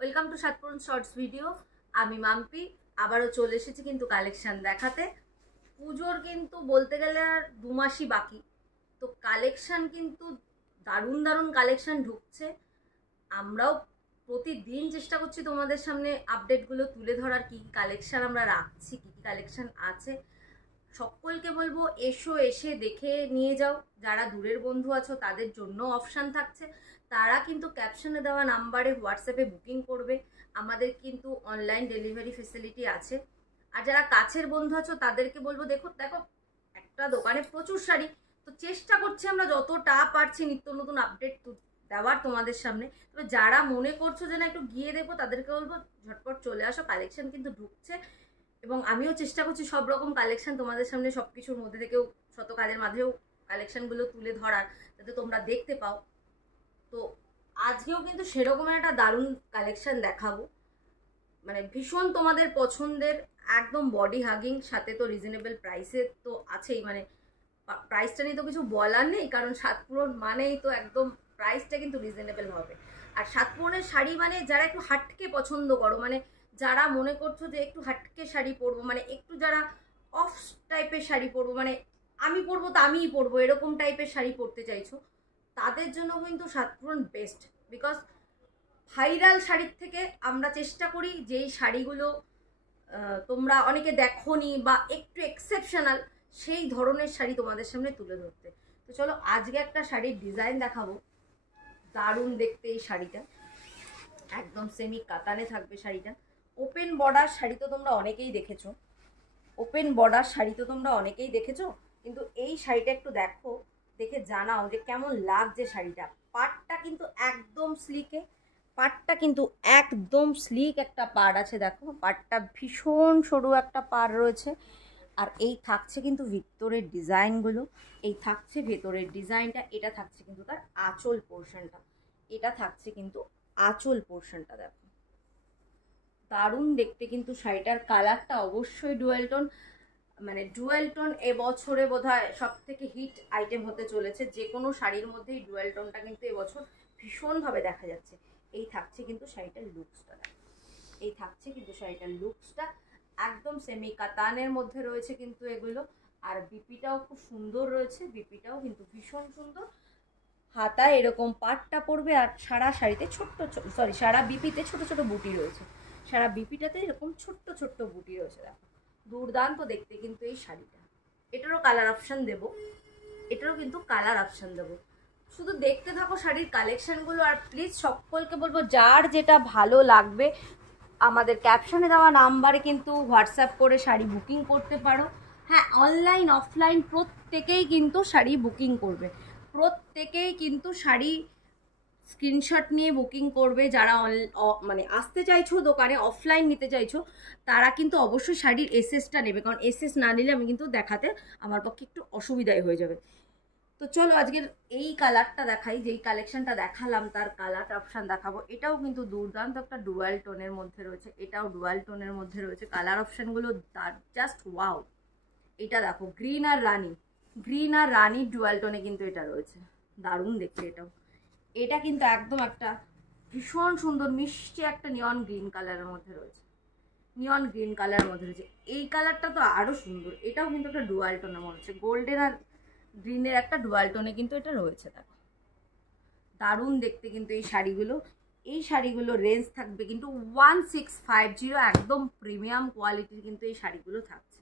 Welcome to Satpuran shorts video. আমি মাম্পি আবারও চলে এসেছি কিন্তু কালেকশন দেখাতে। পুজোর কিন্তু বলতে গেলে আর 2 মাসই বাকি, তো কালেকশন কিন্তু দারুণ দারুণ কালেকশন ঢুকছে। আমরাও প্রতিদিন চেষ্টা করছি তোমাদের সামনে আপডেটগুলো তুলে ধরার, কী কী কালেকশন আমরা রাখছি, কী কী কালেকশন আছে। সকলকে বলবো এসো, এসে দেখে নিয়ে যাও। যারা দূরের বন্ধু আছো তাদের জন্য অপশান থাকছে, তারা কিন্তু ক্যাপশনে দেওয়া নাম্বারে হোয়াটসঅ্যাপে বুকিং করবে। আমাদের কিন্তু অনলাইন ডেলিভারি ফেসিলিটি আছে। আর যারা কাছের বন্ধু আছো তাদেরকে বলবো দেখো দেখো একটা দোকানে প্রচুর শাড়ি, তো চেষ্টা করছি আমরা যতটা পারছি নিত্য নতুন আপডেট দেওয়ার তোমাদের সামনে। তবে যারা মনে করছো যে না একটু গিয়ে দেখবো তাদেরকে বলবো ঝটপট চলে আসো, কালেকশন কিন্তু ঢুকছে। এবং আমিও চেষ্টা করছি সব রকম কালেকশন তোমাদের সামনে সব কিছুর মধ্যে থেকেও, শত কাজের মাঝেও কালেকশনগুলো তুলে ধরার, যাতে তোমরা দেখতে পাও। তো আজকেও কিন্তু সেরকম একটা দারুণ কালেকশন দেখাবো, মানে ভীষণ তোমাদের পছন্দের, একদম বডি হাগিং, সাথে তো রিজনেবল প্রাইসে তো আছেই। মানে প্রাইসটা নিয়ে তো কিছু বলার নেই, কারণ সাতপুরন মানেই তো একদম প্রাইসটা কিন্তু রিজনেবল হবে। আর সাতপুরনের শাড়ি মানে যারা একটু হাটকে পছন্দ করো, মানে যারা মনে করছো যে একটু হাটকে শাড়ি পরবো, মানে একটু যারা অফ টাইপের শাড়ি পরবো, মানে আমি পরবো তো আমিই পরবো এরকম টাইপের শাড়ি পরতে চাইছো, তাদের জন্য কিন্তু সাতপুরন বেস্ট। বিকজ ভাইরাল শাড়ির থেকে আমরা চেষ্টা করি যেই শাড়িগুলো তোমরা অনেকে দেখোনি বা একটু এক্সেপশনাল, সেই ধরনের শাড়ি তোমাদের সামনে তুলে ধরতে। তো চলো আজকে একটা শাড়ির ডিজাইন দেখাবো, দারুণ দেখতে এই শাড়িটা, একদম সেমি কাতানে থাকবে শাড়িটা। ওপেন বর্ডার শাড়ি তো তোমরা অনেকেই দেখেছো, ওপেন বর্ডার শাড়ি তো তোমরা অনেকেই দেখেছো, কিন্তু এই শাড়িটা একটু দেখো, দেখে জানাও যে কেমন লাগছে শাড়িটা। পাটটা কিন্তু একদম স্লিকে, পাটটা কিন্তু একদম স্লিক একটা পাড় আছে, দেখো পাটটা ভীষণ সরু একটা পাড় রয়েছে। আর এই থাকছে কিন্তু ভিতরের ডিজাইনগুলো, এই থাকছে ভেতরের ডিজাইনটা, এটা থাকছে কিন্তু তার আঁচল পোর্শনটা, এটা থাকছে কিন্তু আঁচল পোর্শনটা। দেখো দারুণ দেখতে কিন্তু শাড়িটার কালারটা অবশ্যই ডুয়েল টোন, মানে ডুয়েল টোন এবছরে বোধহয় সব থেকে হিট আইটেম হতে চলেছে। যে কোনো শাড়ির মধ্যেই ডুয়েল টোনটা কিন্তু এবছর ভীষণভাবে দেখা যাচ্ছে। এই থাকছে কিন্তু শাড়িটার লুকসটা, এই থাকছে কিন্তু শাড়িটার লুকসটা, একদম সেমি কাতানের মধ্যে রয়েছে কিন্তু এগুলো। আর বিপিটাও খুব সুন্দর রয়েছে, বিপিটাও কিন্তু ভীষণ সুন্দর। হাতায় এরকম পাটটা পড়বে, আর সারা শাড়িতে ছোট্ট সারা বিপিতে ছোট ছোট বুটি রয়েছে, সারা বিপিটাতে এরকম ছোট্ট ছোট্ট বুটি রয়েছে। দেখো দুর্দান্ত দেখতে কিন্তু এই শাড়িটা। এটারও কালার অপশান দেবো, এটারও কিন্তু কালার অপশান দেবো। শুধু দেখতে থাকো শাড়ির কালেকশনগুলো, আর প্লিজ সকলকে বলবো যার যেটা ভালো লাগবে আমাদের ক্যাপশনে দেওয়া নাম্বারে কিন্তু হোয়াটসঅ্যাপ করে শাড়ি বুকিং করতে পারো। হ্যাঁ, অনলাইন অফলাইন প্রত্যেকেই কিন্তু শাড়ি বুকিং করবে, প্রত্যেকেই কিন্তু শাড়ি স্ক্রিনশট নিয়ে বুকিং করবে। যারা মানে আসতে চাইছো দোকানে, অফলাইন নিতে চাইছো, তারা কিন্তু অবশ্যই শাড়ির এসএসটা নেবে, কারণ এসএস না নিলে আমি কিন্তু দেখাতে আমার পক্ষে একটু অসুবিধাই হয়ে যাবে। তো চলো আজকের এই কালারটা দেখাই, যেই কালেকশনটা দেখালাম তার কালার অপশান দেখাবো। এটাও কিন্তু দুর্দান্ত একটা ডুয়াল টোনের মধ্যে রয়েছে, এটাও ডুয়াল টোনের মধ্যে রয়েছে। কালার অপশানগুলো জাস্ট ওয়াও। এটা দেখো গ্রিন আর রানি, গ্রিন আর রানি ডুয়াল টোনে কিন্তু এটা রয়েছে, দারুণ দেখতে এটাও। এটা কিন্তু একদম একটা ভীষণ সুন্দর মিষ্টি একটা নিয়ন গ্রিন কালারের মধ্যে রয়েছে, নিয়ন গ্রিন কালারের মধ্যে রয়েছে। এই কালারটা তো আরো সুন্দর, এটাও কিন্তু একটা ডুয়াল টোনের মধ্যে রয়েছে, গোল্ডেন আর গ্রিনের একটা ডুয়াল টোনে কিন্তু এটা রয়েছে। দেখো দারুণ দেখতে কিন্তু এই শাড়িগুলো। এই শাড়িগুলো রেঞ্জ থাকবে কিন্তু 1650, একদম প্রিমিয়াম কোয়ালিটির কিন্তু এই শাড়িগুলো থাকছে,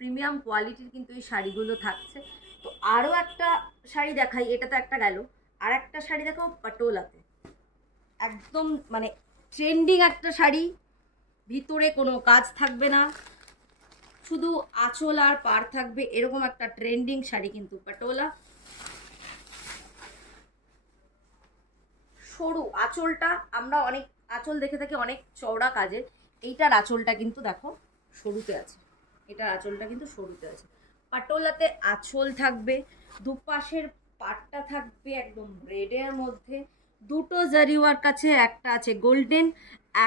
প্রিমিয়াম কোয়ালিটির কিন্তু এই শাড়িগুলো থাকছে। তো আরও একটা শাড়ি দেখাই, এটা তো একটা গেল, আর একটা শাড়ি দেখো পাটোলাতে, একদম মানে ট্রেন্ডিং একটা শাড়ি, ভিতরে কোনো কাজ থাকবে না, শুধু আঁচল আর পাড় থাকবে, এরকম একটা ট্রেন্ডিং শাড়ি কিন্তু পাটোলা। সরু আঁচলটা, আমরা অনেক আঁচল দেখে থাকি অনেক চওড়া কাজের, এইটার আঁচলটা কিন্তু দেখো সরুতে আছে, এটার আঁচলটা কিন্তু সরুতে আছে। পাটোলাতে আঁচল থাকবে, দুপাশের পাটটা থাকবে একদম রেডের মধ্যে, দুটো জারি ওয়ার্ক আছে, একটা আছে গোল্ডেন,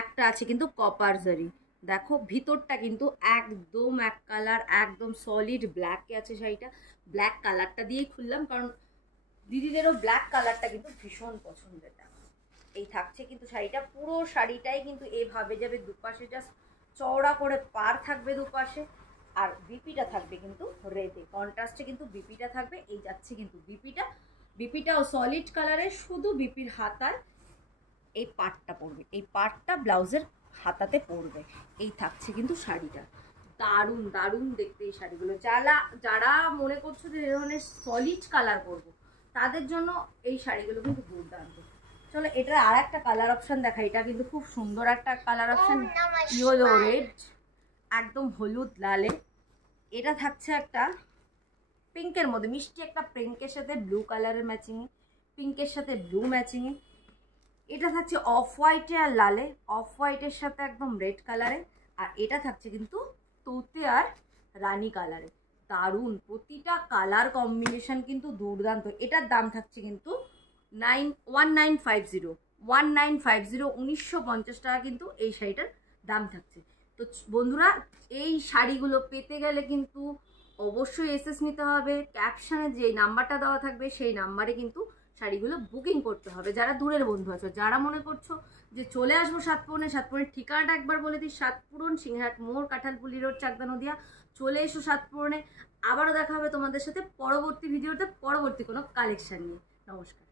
একটা আছে কিন্তু কপার জারি। দেখো ভিতরটা কিন্তু একদম এক কালার, একদম সলিড ব্ল্যাকে আছে শাড়িটা। ব্ল্যাক কালারটা দিয়েই খুললাম, কারণ দিদিদেরও ব্ল্যাক কালারটা কিন্তু ভীষণ পছন্দের। এই থাকছে কিন্তু শাড়িটা, পুরো শাড়িটাই কিন্তু এভাবে যাবে, দুপাশে জাস্ট চওড়া করে পার থাকবে দুপাশে, আর বিপিটা থাকবে কিন্তু রেডে, কন্ট্রাস্টে কিন্তু বিপিটা থাকবে। এই যাচ্ছে কিন্তু বিপিটাও সলিড কালারের, শুধু বিপির হাতায় এই পাটটা পড়বে, এই পাটটা ব্লাউজের হাতাতে পড়বে। এই থাকছে কিন্তু শাড়িটা, দারুণ দারুণ দেখতে এই শাড়িগুলো। যারা মনে করছো যে এই ধরনের সলিড কালার করবো, তাদের জন্য এই শাড়িগুলো কিন্তু দুর্দান্ত। চলো এটার আর একটা কালার অপশন দেখা, এটা কিন্তু খুব সুন্দর একটা কালার অপশন, ইয়েলো রেড, একদম হলুদ লালে। এটা থাকছে একটা পিঙ্কের মধ্যে, মিষ্টি একটা পিঙ্কের সাথে ব্লু কালারের ম্যাচিংয়ে, পিঙ্কের সাথে ব্লু ম্যাচিংয়ে। এটা থাকছে অফ হোয়াইটে আর লালে, অফ হোয়াইটের সাথে একদম রেড কালারে। আর এটা থাকছে কিন্তু তুতে আর রানী কালারে। দারুণ, প্রতিটা কালার কম্বিনেশন কিন্তু দুর্দান্ত। এটার দাম থাকছে কিন্তু 1950, 1950 টাকা কিন্তু এই শাড়িটার দাম থাকছে। তো বন্ধুরা, এই শাড়িগুলো পেতে গেলে কিন্তু অবশ্যই এসএস নিতে হবে। ক্যাপশনে যে নাম্বারটা দেওয়া থাকবে সেই নাম্বারে কিন্তু শাড়িগুলো বুকিং করতে হবে। যারা দূরের বন্ধু আছো, যারা মনে করছো যে চলে আসবো সাতপুরনে, সাতপুরের ঠিকানাটা একবার বলে দিই, সাতপুরন সিংহাট মোড়, কাঁঠালপুলি রোড, চাকদা নদিয়া। চলে এসো সাতপুরনে। আবারও দেখা হবে তোমাদের সাথে পরবর্তী ভিডিওতে, পরবর্তী কোনো কালেকশন নিয়ে। নমস্কার।